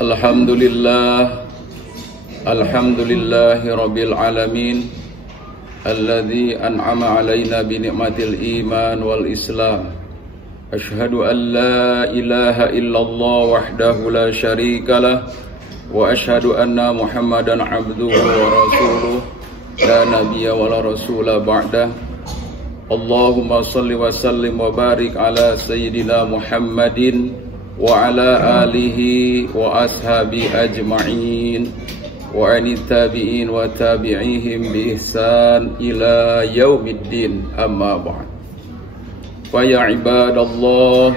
Alhamdulillahi Rabbil Alamin alladzi an'ama alaina bi ni'matil iman wal islam. Ashhadu an la ilaha illallah wahdahu la syarikalah wa ashhadu anna Muhammadan abduhu wa rasuluh la nabiyya wa la rasula ba'dah. Allahumma salli wa sallim wa barik ala sayyidina Muhammadin wa ala alihi wa ashabi ajma'in wa anit tabi'in wa tabi'ihim bi ihsan ila yaumiddin, amma ba'd. Fa ya ibadallah,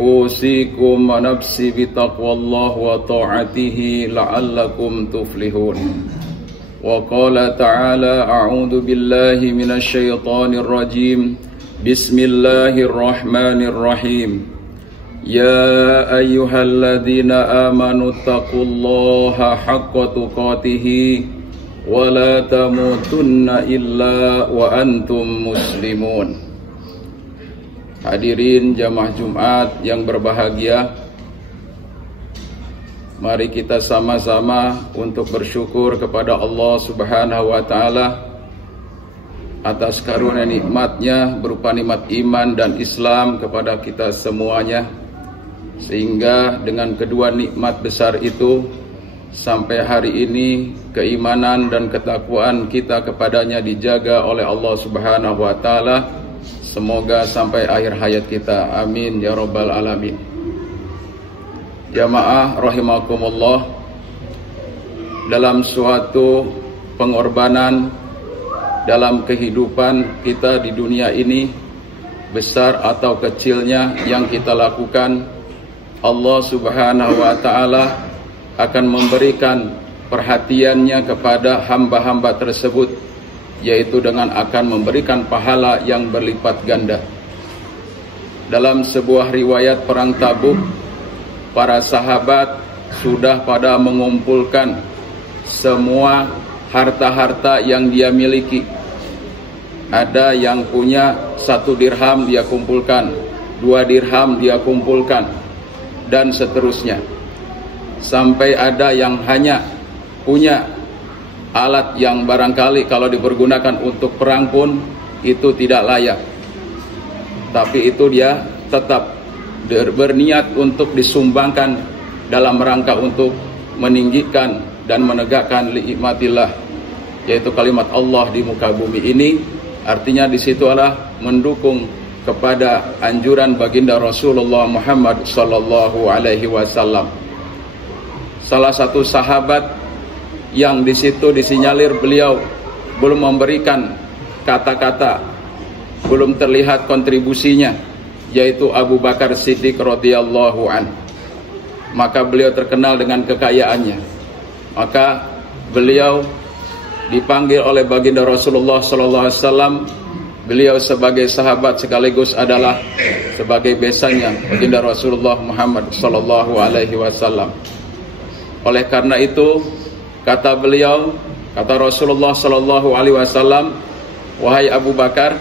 usikum wa nafsi bi taqwallah wa ta'atihi la'allakum tuflihun. Wa qala ta'ala a'udzu billahi minasy syaithanir rajim. Bismillahirrahmanirrahim. Ya ayyuhalladzina amanu taqullaha haqqa tuqatih wa la tamutunna illa wa antum muslimun. Hadirin jamaah Jumat yang berbahagia, mari kita sama-sama untuk bersyukur kepada Allah Subhanahu wa taala atas karunia nikmatnya berupa nikmat iman dan Islam kepada kita semuanya, sehingga dengan kedua nikmat besar itu sampai hari ini keimanan dan ketakwaan kita kepadanya dijaga oleh Allah Subhanahu wa taala. Semoga sampai akhir hayat kita, amin ya rabbal alamin. Jamaah rahimakumullah, dalam suatu pengorbanan dalam kehidupan kita di dunia ini, besar atau kecilnya yang kita lakukan, Allah Subhanahu wa ta'ala akan memberikan perhatiannya kepada hamba-hamba tersebut, yaitu dengan akan memberikan pahala yang berlipat ganda. Dalam sebuah riwayat perang Tabuk, para sahabat sudah pada mengumpulkan semua harta-harta yang dia miliki. Ada yang punya 1 dirham dia kumpulkan, 2 dirham dia kumpulkan, dan seterusnya. Sampai ada yang hanya punya alat yang barangkali kalau dipergunakan untuk perang pun itu tidak layak, tapi itu dia tetap berniat untuk disumbangkan dalam rangka untuk meninggikan dan menegakkan li'ikmatillah, yaitu kalimat Allah di muka bumi ini. Artinya di situ adalah mendukung kepada anjuran baginda Rasulullah Muhammad sallallahu alaihi wasallam. Salah satu sahabat yang di situ disinyalir beliau belum memberikan kata-kata, belum terlihat kontribusinya, yaitu Abu Bakar Siddiq radhiyallahu an. Maka beliau terkenal dengan kekayaannya. Maka beliau dipanggil oleh baginda Rasulullah sallallahu alaihi wasallam. Beliau sebagai sahabat sekaligus adalah sebagai besannya baginda Rasulullah Muhammad sallallahu alaihi wasallam. Oleh karena itu, kata beliau, kata Rasulullah sallallahu alaihi wasallam, wahai Abu Bakar,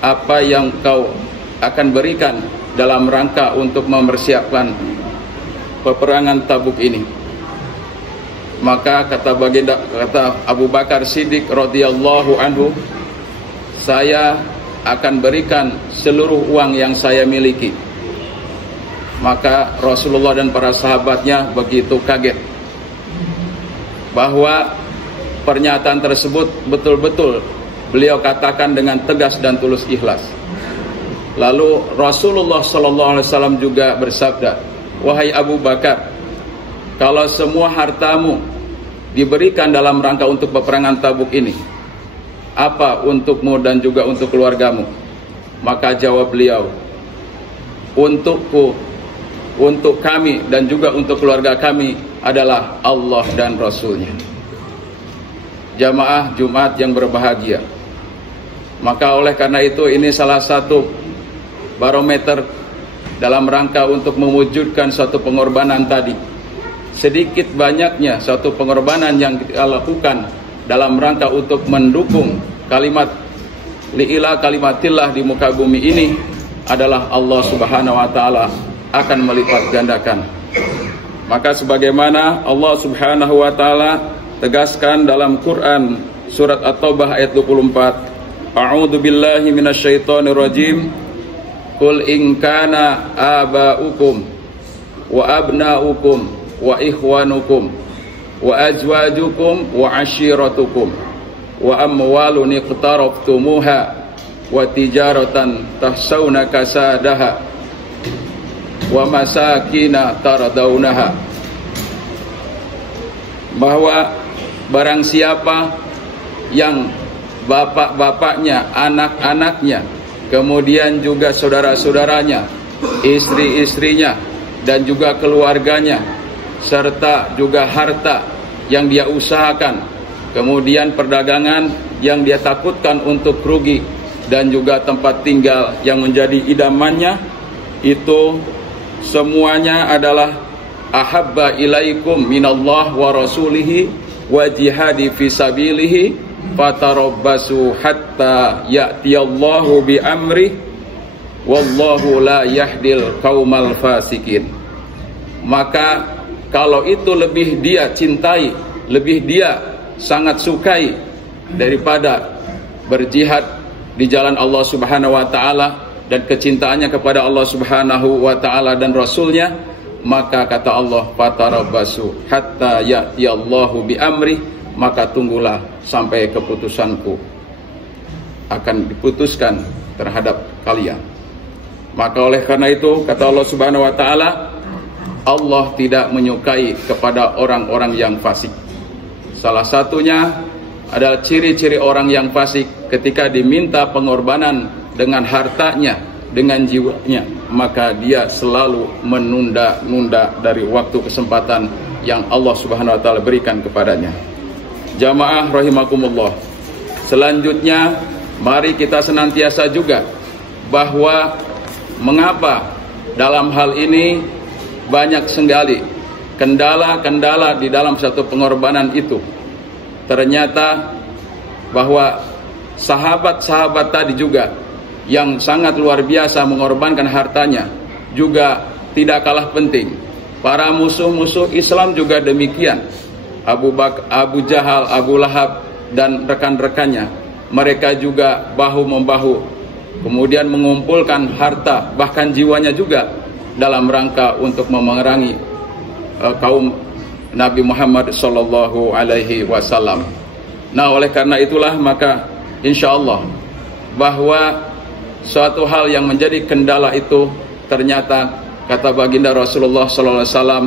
apa yang kau akan berikan dalam rangka untuk mempersiapkan peperangan Tabuk ini? Maka kata Abu Bakar Siddiq radhiyallahu anhu, saya akan berikan seluruh uang yang saya miliki. Maka Rasulullah dan para sahabatnya begitu kaget bahwa pernyataan tersebut betul-betul beliau katakan dengan tegas dan tulus ikhlas. Lalu Rasulullah SAW juga bersabda, wahai Abu Bakar, kalau semua hartamu diberikan dalam rangka untuk peperangan Tabuk ini, apa untukmu dan juga untuk keluargamu? Maka jawab beliau, untukku, untuk kami dan juga untuk keluarga kami adalah Allah dan Rasulnya. Jamaah Jumat yang berbahagia, maka oleh karena itu ini salah satu barometer dalam rangka untuk mewujudkan suatu pengorbanan tadi. Sedikit banyaknya suatu pengorbanan yang kita lakukan dalam rangka untuk mendukung kalimat li'ilah kalimatillah di muka bumi ini adalah Allah Subhanahu wa taala akan melipat gandakan. Maka sebagaimana Allah Subhanahu wa taala tegaskan dalam Quran surat At-Taubah ayat 24, A'udzu billahi minasyaitonir rajim. Qul in kana aba'ukum wa abna'ukum wa ikhwanukum wa azwajukum wa ashiratukum wa amwalun iqtaraftumuha wa tijaratan tahsawna kasadaha wa masakina taradawnaha, bahwa barang siapa yang bapak-bapaknya, anak-anaknya, kemudian juga saudara-saudaranya, istri-istrinya, dan juga keluarganya, serta juga harta yang dia usahakan, kemudian perdagangan yang dia takutkan untuk rugi, dan juga tempat tinggal yang menjadi idamannya, itu semuanya adalah ahabba ilaikum minallah wa rasulihi wa jihadi fisabilihi fatarabbasu hatta ya'tiyallahu bi amri wallahu la yahdil qaumal fasikin. Maka kalau itu lebih dia cintai, lebih dia sangat sukai daripada berjihad di jalan Allah Subhanahu wa taala dan kecintaannya kepada Allah Subhanahu wa taala dan Rasulnya, maka kata Allah, fatarabbasu hatta ya'tiyallahu bi amri, maka tunggulah sampai keputusanku akan diputuskan terhadap kalian. Maka oleh karena itu kata Allah Subhanahu wa taala, Allah tidak menyukai kepada orang-orang yang fasik. Salah satunya adalah ciri-ciri orang yang fasik ketika diminta pengorbanan dengan hartanya, dengan jiwanya, maka dia selalu menunda-nunda dari waktu kesempatan yang Allah Subhanahu wa taala berikan kepadanya. Jamaah rahimakumullah. Selanjutnya, mari kita senantiasa juga bahwa mengapa dalam hal ini banyak sekali kendala-kendala di dalam satu pengorbanan itu. Ternyata bahwa sahabat-sahabat tadi juga yang sangat luar biasa mengorbankan hartanya juga tidak kalah penting. Para musuh-musuh Islam juga demikian. Abu Jahal, Abu Lahab dan rekan-rekannya, mereka juga bahu-membahu, kemudian mengumpulkan harta bahkan jiwanya juga dalam rangka untuk memerangi kaum Nabi Muhammad sallallahu alaihi wasallam. Nah, oleh karena itulah maka insyaallah bahwa suatu hal yang menjadi kendala itu ternyata kata baginda Rasulullah sallallahu alaihi wasallam,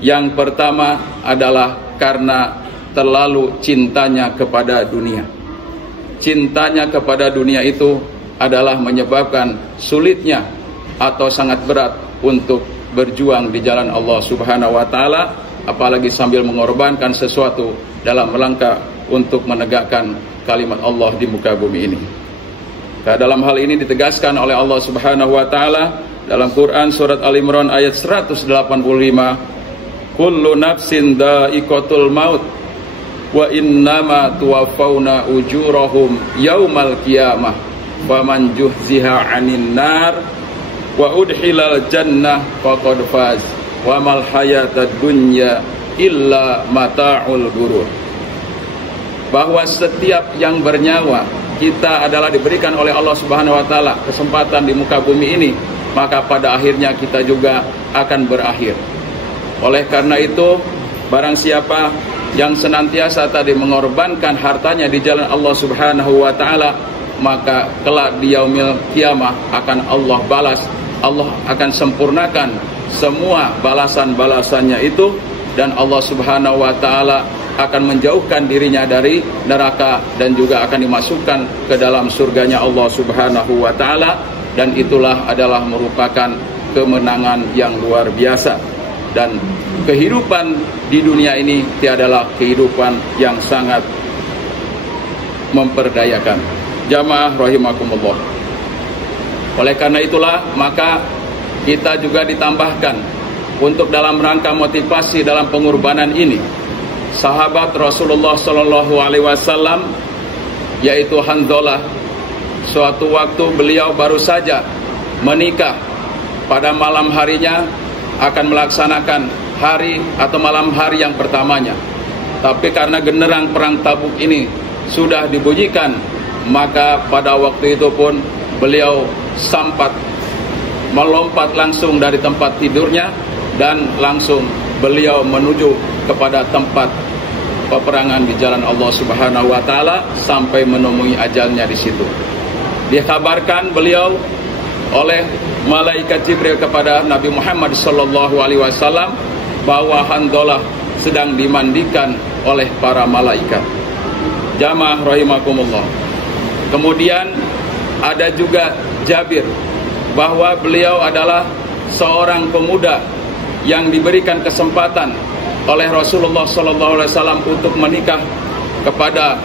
yang pertama adalah karena terlalu cintanya kepada dunia. Cintanya kepada dunia itu adalah menyebabkan sulitnya atau sangat berat untuk berjuang di jalan Allah Subhanahu wa taala, apalagi sambil mengorbankan sesuatu dalam rangka untuk menegakkan kalimat Allah di muka bumi ini. Dalam hal ini ditegaskan oleh Allah Subhanahu wa taala dalam Quran surat Al-Imran ayat 185, kullu nafsin dha'iqatul maut wa innama tuwaffawna ujurahum yaumal qiyamah faman juhziha 'anil nar wa udkhilal jannah faqad faz wa mal hayatad dunya illa mata'ul ghurur. Bahwa setiap yang bernyawa kita adalah diberikan oleh Allah Subhanahu wa taala kesempatan di muka bumi ini, maka pada akhirnya kita juga akan berakhir. Oleh karena itu, barang siapa yang senantiasa tadi mengorbankan hartanya di jalan Allah Subhanahu wa taala, maka kelak di yaumil kiamah akan Allah balas, Allah akan sempurnakan semua balasan-balasannya itu, dan Allah Subhanahu wa taala akan menjauhkan dirinya dari neraka dan juga akan dimasukkan ke dalam surganya Allah Subhanahu wa taala, dan itulah adalah merupakan kemenangan yang luar biasa. Dan kehidupan di dunia ini tiadalah kehidupan yang sangat memperdayakan. Jamaah rahimakumullah. Oleh karena itulah maka kita juga ditambahkan untuk dalam rangka motivasi dalam pengorbanan ini, sahabat Rasulullah Shallallahu Alaihi Wasallam yaitu Hanzalah, suatu waktu beliau baru saja menikah. Pada malam harinya akan melaksanakan hari atau malam hari yang pertamanya. Tapi karena genderang perang Tabuk ini sudah dibunyikan, maka pada waktu itu pun beliau melompat langsung dari tempat tidurnya dan langsung beliau menuju kepada tempat peperangan di jalan Allah Subhanahu wa taala sampai menemui ajalnya di situ. Dikabarkan beliau oleh malaikat Jibril kepada Nabi Muhammad sallallahu alaihi wasallam bahwa Handalah sedang dimandikan oleh para malaikat. Jamaah rahimakumullah. Kemudian ada juga Jabir, bahwa beliau adalah seorang pemuda yang diberikan kesempatan oleh Rasulullah SAW untuk menikah kepada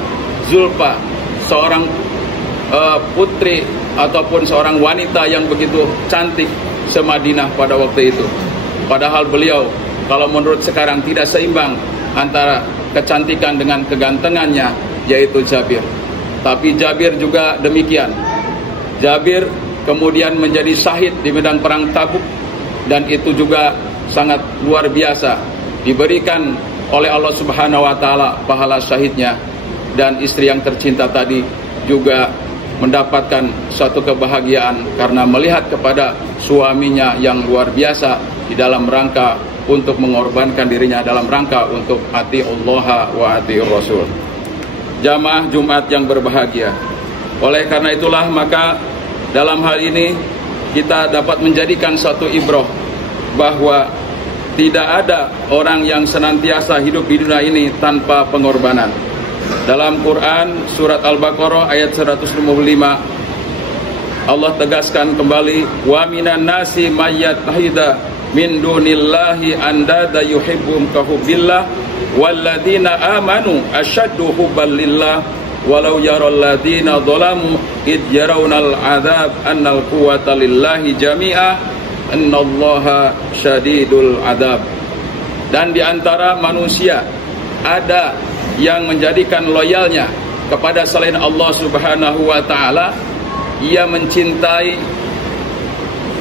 Zulfa, seorang putri ataupun seorang wanita yang begitu cantik se-Madinah pada waktu itu. Padahal beliau, kalau menurut sekarang, tidak seimbang antara kecantikan dengan kegantengannya, yaitu Jabir. Tapi Jabir juga demikian. Jabir kemudian menjadi syahid di medan perang Tabuk, dan itu juga sangat luar biasa, diberikan oleh Allah Subhanahu wa taala pahala syahidnya. Dan istri yang tercinta tadi juga mendapatkan suatu kebahagiaan karena melihat kepada suaminya yang luar biasa di dalam rangka untuk mengorbankan dirinya dalam rangka untuk ati Allah wa ati Rasul. Jamaah Jumat yang berbahagia, oleh karena itulah maka dalam hal ini kita dapat menjadikan suatu ibrah bahwa tidak ada orang yang senantiasa hidup di dunia ini tanpa pengorbanan. Dalam Quran surat Al-Baqarah ayat 155, Allah tegaskan kembali, wa minan nasi mayyatahida min dunillahi andada yuhibbum kahubbillah walladzina amanu asyaddu hubban lillah walau yaral ladzina zalamu id yarawnal adzab annal quwwata lillahi jami'a innallaha syadidul adzab. Dan di antara manusia ada yang menjadikan loyalnya kepada selain Allah Subhanahu wa taala, ia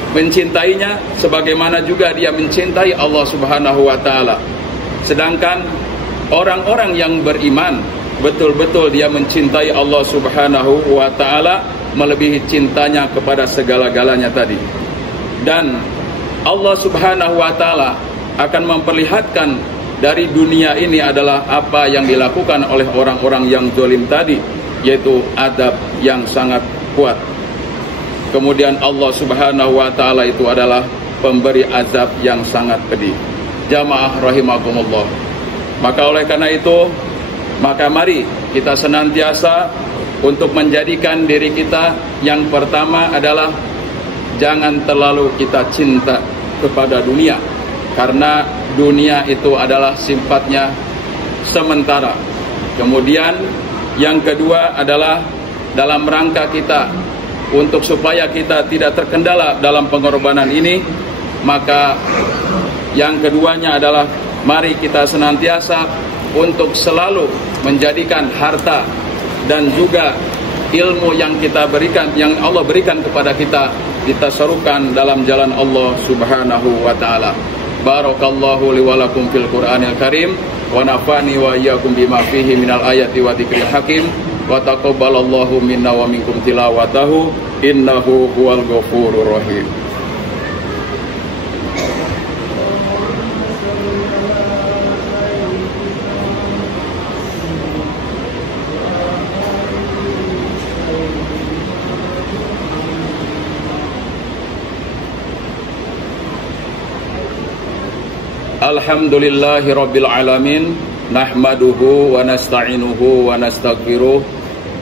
mencintainya sebagaimana juga dia mencintai Allah Subhanahu wa taala. Sedangkan orang-orang yang beriman betul-betul dia mencintai Allah Subhanahu wa taala melebihi cintanya kepada segala-galanya tadi. Dan Allah Subhanahu wa taala akan memperlihatkan dari dunia ini adalah apa yang dilakukan oleh orang-orang yang zalim tadi, yaitu adab yang sangat kuat. Kemudian Allah Subhanahu wa taala itu adalah pemberi azab yang sangat pedih. Jamaah rahimakumullah. Maka oleh karena itu, maka mari kita senantiasa untuk menjadikan diri kita yang pertama adalah jangan terlalu kita cinta kepada dunia, karena dunia itu adalah sifatnya sementara. Kemudian yang kedua adalah dalam rangka kita untuk supaya kita tidak terkendala dalam pengorbanan ini, maka yang keduanya adalah mari kita senantiasa untuk selalu menjadikan harta dan juga ilmu yang kita berikan, yang Allah berikan kepada kita sarukan dalam jalan Allah Subhanahu wa taala. Barakallahu li wa lakum fil Qur'anil Karim wa nafani wa iyyakum bima fihi minal ayati wa dzikril hakim wa taqabbalallahu minna wa minkum tilawatahu innahu huwal ghafurur rahim. Alhamdulillahi rabbil alamin, nahmaduhu wa nasta'inuhu wa nastaghfiruh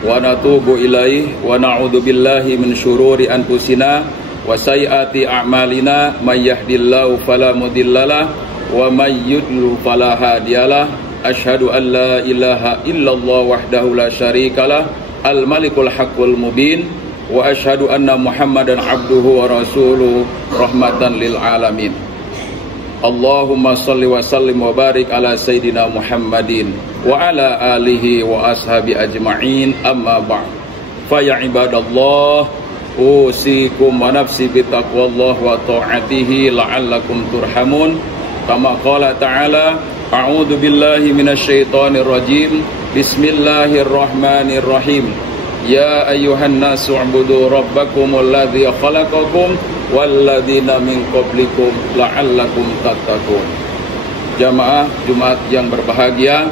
wa natubu ilaih wa na'udzu billahi min syururi anfusina wa sayyiati a'malina, may yahdihillahu fala mudhillalah wa may yudlil fala hadiyalah. Asyhadu an la ilaha illallah wahdahu la syarikalah al malikul haqqul mubin wa asyhadu anna Muhammadan abduhu wa rasuluhu rahmatan lil alamin. Allahumma salli wa sallim wa barik ala Sayyidina Muhammadin wa ala alihi wa ashabi ajma'in, amma ba'd. Fa ya ibadallah, usikum wa nafsi bitaqwallah wa ta'atihi la'allakum turhamun. Kama qala ta'ala, a'udzu billahi minasyaitonir rajim. Bismillahirrahmanirrahim. Ya ayyuhan nasu u'budu rabbakumul ladzi khalaqakum walladzina min qablikum la'allakum tattaqun. Jamaah Jumat yang berbahagia,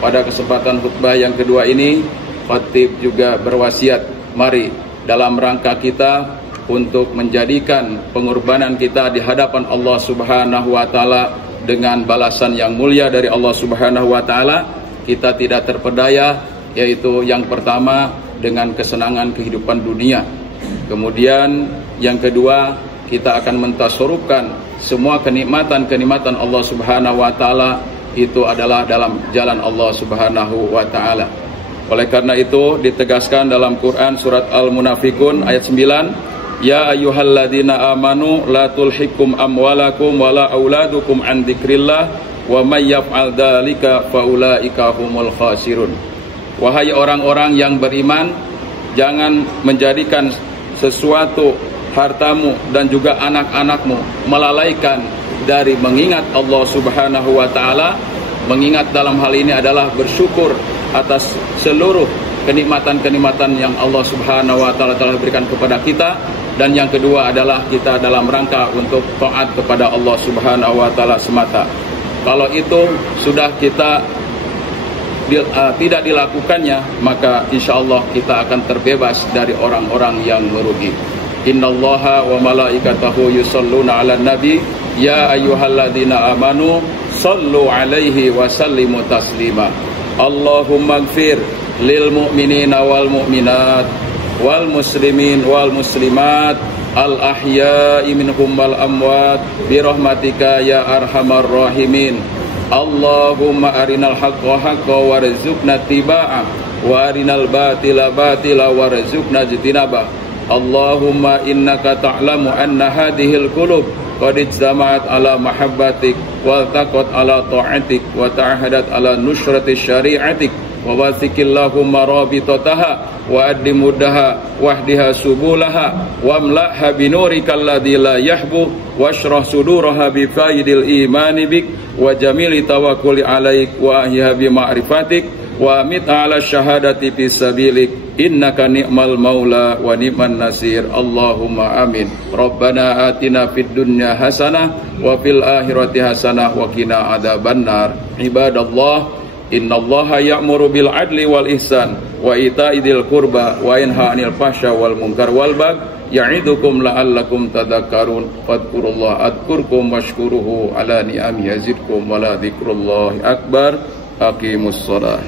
pada kesempatan khutbah yang kedua ini khatib juga berwasiat, mari dalam rangka kita untuk menjadikan pengorbanan kita di hadapan Allah Subhanahu wa taala dengan balasan yang mulia dari Allah Subhanahu wa taala, kita tidak terpedaya, yaitu yang pertama dengan kesenangan kehidupan dunia. Kemudian yang kedua, kita akan mentasorupkan semua kenikmatan-kenikmatan Allah Subhanahu wa taala itu adalah dalam jalan Allah Subhanahu wa taala. Oleh karena itu ditegaskan dalam Quran surat Al-Munafikun ayat 9, ya ayyuhalladzina amanu la tulhikum amwalakum wala auladukum an dzikrillah wa may yaf'al dzalika faulaika humul khasirun. Wahai orang-orang yang beriman, jangan menjadikan sesuatu hartamu dan juga anak-anakmu melalaikan dari mengingat Allah Subhanahu wa taala. Mengingat dalam hal ini adalah bersyukur atas seluruh kenikmatan-kenikmatan yang Allah Subhanahu wa taala telah berikan kepada kita, dan yang kedua adalah kita dalam rangka untuk taat kepada Allah Subhanahu wa taala semata. Kalau itu sudah kita tidak dilakukannya, maka insyaallah kita akan terbebas dari orang-orang yang merugi. Innallaha wa malaikatahu yusholluna 'alan nabi ya ayyuhalladzina amanu shallu 'alaihi wa sallimu taslima. Allahumma ighfir lil mu'minina wal mu'minat wal muslimin wal muslimat al ahya'i minhum wal amwat bi rahmatika ya arhamar rahimin. Allahumma arinal haqqa haqqa warzuqna tiba'ah wa arinal batila batila warzuqna ijtinabah. Allahumma innaka ta'lamu anna hadhil qulub qad ijtama'at ala mahabbatik wa taqat ala ta'atik wa ta'ahadat ala nusrati syari'atik wa wasikillahumma rabitataha wa addimudaha wahdiha subulaha wa amla'ha binurikal ladzi la yahbu washrah suduraha bi faidil imani bik wa jamili tawakkuli alaik wa ahyiha bi ma'rifatik wa amit ala syahadati fi sabilik innaka ni'mal maula wa ni'man nasir. Allahumma amin. Rabbana atina fid dunya hasanah wa fil akhirati hasanah wa qina adzabannar. Ibadallah, innallaha ya'muru bil adli wal ihsan wa ita'i dzil qurba wa yanha 'anil fahsya wal munkar wal baghi ya'idukum la'allakum tadhakkarun. Fadhkurullaha adkurkum washkuruhu ala ni'ami yazidkum wa la dzikrullahi akbar. Aqimus shalah.